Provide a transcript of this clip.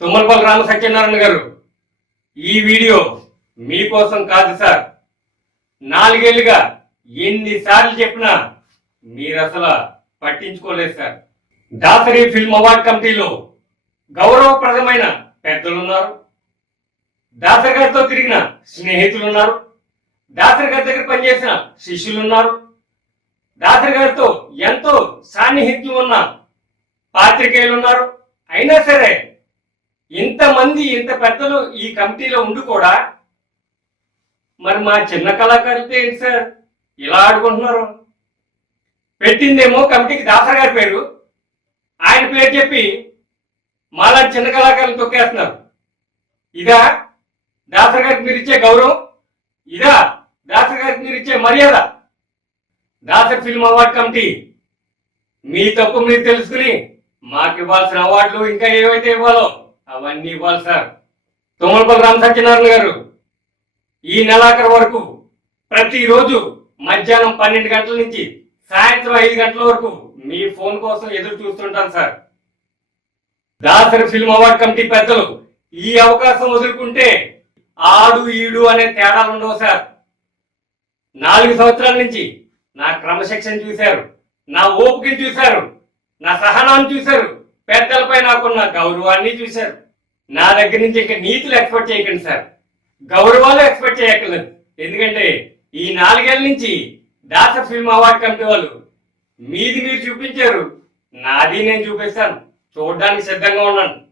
తుమ్మలపల్లి రామ సత్యనారాయణ గారు ఈ వీడియో మీకోసం కాదు సార్. నాలుగేళ్ళుగా ఎన్నిసార్లు చెప్పినా మీరు అసలు పట్టించుకోలేదు సార్. దాసరి ఫిల్మ్ అవార్డ్ కమిటీలో గౌరవప్రదమైన పెద్దలు ఉన్నారు దాసరి గారితో తిరిగిన స్నేహితులు ఉన్నారు దాసరి గారి దగ్గర పనిచేసిన శిష్యులు ఉన్నారు దాసరి గారితో ఎంతో సాన్నిహిత్యం ఉన్న పాత్రికేయులు ఉన్నారు అయినా సరే ఇంతమంది ఇంత పెద్దలు ఈ కమిటీలో ఉండి కూడా మరి మా చిన్న కళాకారులతో ఏంటి సార్? ఇలా ఆడుకుంటున్నారు. పెట్టిందేమో కమిటీకి దాసర్ గారి పేరు. ఆయన పేరు చెప్పి మాలా చిన్న కళాకారులు తొక్కేస్తున్నారు. ఇదా దాసర్ గారికి మీరు ఇచ్చే గౌరవం? ఇదా దాసర్ గారికి మీరు ఇచ్చే మర్యాద? దాసరి ఫిల్మ్ అవార్డ్ కమిటీ మీ తప్పు మీరు తెలుసుకుని మాకు ఇవ్వాల్సిన అవార్డులు ఇంకా ఏవైతే ఇవ్వాలో అవన్నీ ఇవ్వాలి సార్. తుమ్మలపల్లి రామ సత్యనారాయణ గారు ఈ నెలాఖరు వరకు ప్రతిరోజు మధ్యాహ్నం పన్నెండు గంటల నుంచి సాయంత్రం ఐదు గంటల వరకు మీ ఫోన్ కోసం ఎదురు చూస్తుంటాను sir. Dasari film award committee పెద్దలు ఈ అవకాశం వదులుకుంటే ఆడు ఈడు అనే తేడాలు ఉండవు సార్. నాలుగు సంవత్సరాల నుంచి నా క్రమశిక్షణ చూశారు నా ఓపికని చూశారు నా సహనాన్ని చూశారు పెద్దలపై నాకున్న గౌరవాన్ని చూశారు. నా దగ్గర నుంచి ఇంకా నీతులు ఎక్స్పెక్ట్ చేయకండి సార్. గౌరవాలు ఎక్స్పెక్ట్ చేయక్కర్లేదు. ఎందుకంటే ఈ నాలుగేళ్ళ నుంచి దాస ఫిల్మ్ అవార్డ్ కమిటీ వాళ్ళు మీది మీరు చూపించారు. నాది నేను చూపిస్తాను. చూడడానికి సిద్ధంగా ఉన్నాను.